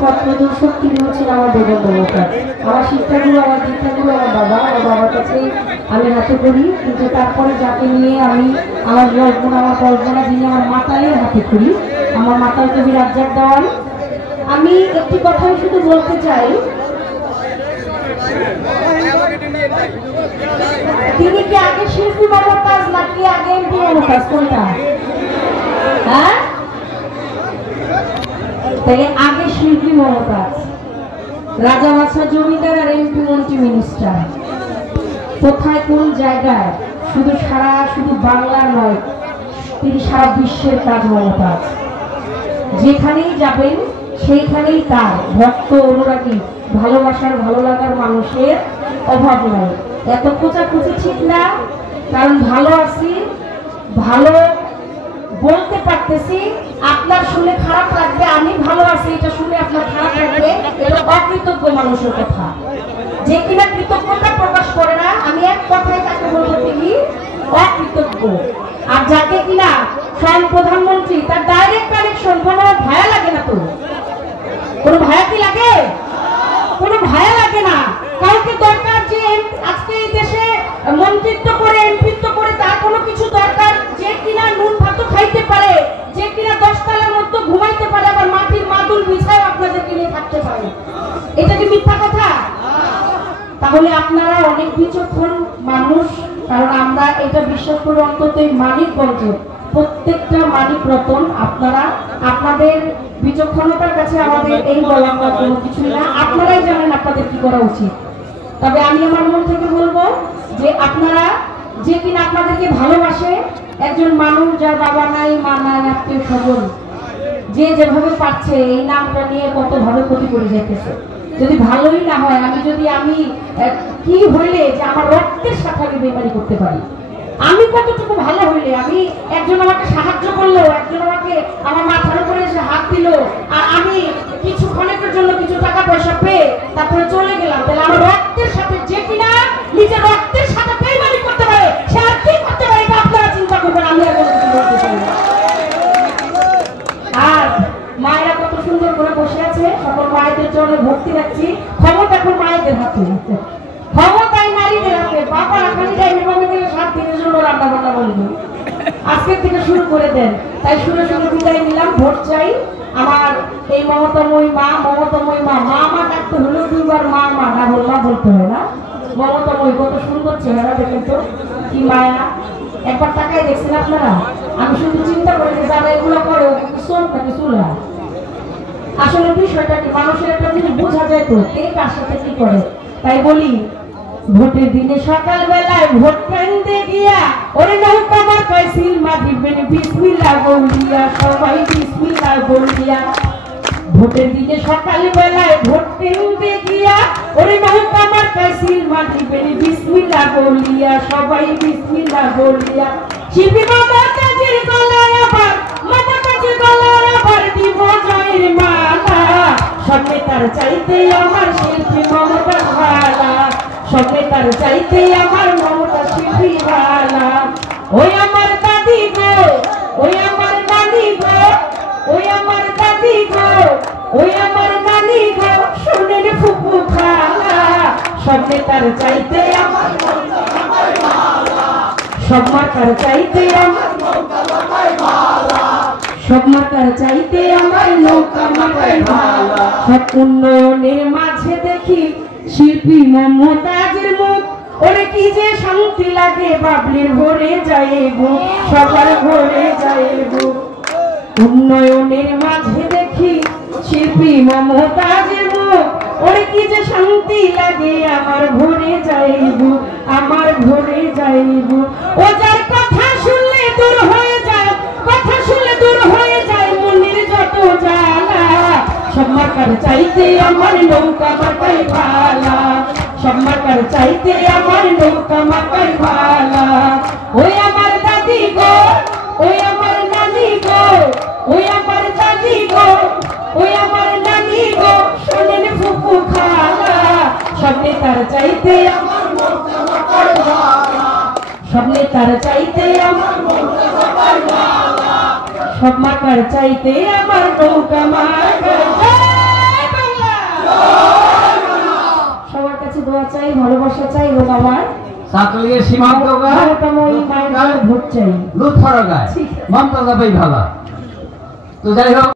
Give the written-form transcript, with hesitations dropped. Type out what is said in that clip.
পথ প্রদর্শক তিনি হচ্ছেন আমার বেগম মমতা। আমার শিক্ষাগুলো, আমার দীক্ষাগুলো আমার বাবার কাছে আমি হাতে করি, কিন্তু তারপরে যাকে নিয়ে আমি আমার কল্পনা যিনি আমার মাতালের হাতে করি, আমার মাতাল কবি রাজ্জাক দেওয়ান। আমি একটি কথাই শুধু বলতে চাই, তিনি কি আগে শিল্পী মমতাজ নাকি আগে এমপি মমতাজ, কোনটা? হ্যাঁ, তাই আগে শিল্পী মমতাজ, রাজা বাদশা জমিদার আর এমপি মন্ত্রী মিনিস্টার। কোথায় কোন জায়গায়, শুধু বাংলার নয়, তিনি সারা বিশ্বের কাজ মমতাজ। যেখানেই যাবেন সেইখানেই তার ভক্ত, অনুরাগী, ভালোবাসার, ভালো লাগার মানুষের অভাব নাই। এত খোঁচাখুচি ঠিক না, কারণ ভালো আছি, ভালো বলতে পারতেছি, আপনার শুনে খারাপ লাগবে, আমি ভালো আছি এটা শুনে আপনার খারাপ লাগবে, এটা অকৃতজ্ঞ মানুষের কথা। যে কিনা কৃতজ্ঞতা প্রকাশ করে না, আমি এক কথায় তাকে বলতে তিনি অকৃতজ্ঞ। আর যাকে কিনা স্বয়ং প্রধানমন্ত্রী, তার ডাইরেক্ট কানেকশন, কোনো ভায়া লাগে না, তো কোনো ভায়া কি লাগে? কোনো ভায়া লাগে না। কাউকে দরকার যে আজকে এই দেশে মন্ত্রিত্ব করে, এমপিত্ব করে, তার কোনো কিছু দরকার, যে কিনা নুন ভাত খাইতে পারে, যে কিনা 10 তলার মধ্যে ঘুমাইতে পারে, আবার মাটির মাদুল বিছায় আপনাদেরকে নিয়ে থাকতে পারে। এটা কি মিথ্যা কথা? তাহলে আপনারা অনেক বিচক্ষণ মানুষ, কারণ আমরা এটা বিশ্বাস করি, অন্তত এই মানিকগঞ্জ প্রত্যেকটা মানিক রতন, আপনারা আপনাদের বিচক্ষণতার কাছে আমাদের এই বলা কোনো কিছুই না, আপনারাই জানেন আপনাদের কি করা উচিত। তবে আমি আমার মন থেকে বলবো যে আপনারা যে কিনা আপনাদেরকে ভালোবাসে, একজন মানুষ যার বাবা নাই, মা নাই, আত্মীয় স্বজন, যে যেভাবে পাচ্ছে এই নামটা নিয়ে কতভাবে ক্ষতি করে যাইতেছে। যদি ভালোই না হয়, আমি কি হইলে যে আমার রক্তের সাথে আমি বেমারি করতে পারি, আমি কতটুকু ভালো হইলে, আমি একজন আমাকে সাহায্য করলো, একজন আমাকে আমার মাথার উপরে এসে হাত দিল, আর আমি কিছুক্ষণের জন্য কিছু টাকা পয়সা পেয়ে তারপরে চলে গেলাম, তাহলে আমার রক্তের সাথে যে কিনা নিজের রক্তের সাথে বেমারি করতে পারে, সে আর কি করতে পারে, এটা আপনারা চিন্তা করবেন, আমি আর কিছু বলতে চাই না। আর মায়েরা কত সুন্দর করে বসে আছে, সকল মায়েদের জন্য ভক্তি রাখছি। ক্ষমতা এখন মায়েদের হাতে, ক্ষমতায় নারীদের হাতে। বাবা খালি ডাইনিং গেলে 7 দিনের জন্য রান্না বান্না বলবো, আজকের থেকে শুরু করে দেন। তাই শুরু বিদায় নিলাম, ভোট চাই। আমার এই মমতাময়ী মা, মা ডাকতে হলো 2 বার, মা না বললাম, বলতে হয় না। মমতাময়ী, কত সুন্দর চেহারা, দেখেন তো কি মায়া। একবার তাকাই দেখছেন আপনারা? আমি শুধু চিন্তা করি যে যারা এগুলো করে চোখটাকে চুলা, আসলে বিষয়টা কি, মানুষের একটা জিনিস বোঝা যায় তো কে কার সাথে কি করে। তাই বলি, ভোটের দিনে সকাল বেলায় ভোট কেন্দ্রে গিয়া ওরে নৌকা মার্কায় সিলমা দিবেন, বিসমিল্লাহ বলিয়া, সবাই বিসমিল্লাহ বলিয়া। ভোটের দিনে সকাল বেলায় ভোট কেন্দ্রে গিয়া ওরে নৌকা মার্কায় সিলমা দিবেন, বিসমিল্লাহ বলিয়া, সবাই বিসমিল্লাহ বলিয়া। শিল্পী মমতাজের গলায় আবার, মমতাজের গলায় আবার দিব জয়ের মালা, সঙ্গে তার চাইতে আমার শিল্পী মমতা ভালা, সঙ্গে তার চাইতে আমার মমতা শিল্পী ভালা। ওই আমার দাদি গো, ওই আমার নানি গো, ওই আমার দাদি গো, ওই আমার নানি গো, শোনেন ফুপু খালা, সঙ্গে তার চাইতে আমার মমতা ভালা, সমাকার চাইতে আমার নৌকা মাথায় ভালা, সমাকার চাইতে আমার নৌকা মাথায় ভালা। সব উন্নয়নের মাঝে দেখি শিল্পী মমতাজের মুখ, ওরে কি যে শান্তি লাগে, বাবলির ভরে যায় বুক, সবার ভরে যায় বুক। উন্নয়নের মাঝে দেখি শিল্পী মমতাজের মুখ, ওরে কি যে শান্তি লাগে, আমার ভরে যায় বুক, আমার ভরে যায় বুক। ও যার কথা শুনলে দূর হয়ে যায়, কথা শুনলে দূর হয়ে যায় মনের যত জ্বালা, সমাকার চাইতে আমার নৌকা মাথায় ভালা, সমাকার চাইতে আমার নৌকা মাথায় ভালা। ওই আমার দাদি গো, ওই আমার নানি গো, ওই আমার দাদি গো, ওই আমার নানি গো, শোনেন ফুপু খালা, সবনে তার চাইতে আমার নৌকা মাথায় ভালা, সবনে তার চাইতে আমার নৌকা মাথায় ভালা, সমাকার চাইতে আমার নৌকা মাথায় ভালা। কাছে দোয়া চাই, ভালোবাসা চাই এবং আমার ছাত্রলীগের সীমান্ত ভোট চাই। লুৎফর গায় মমতাজা ভাই ভালা। তো যাই হোক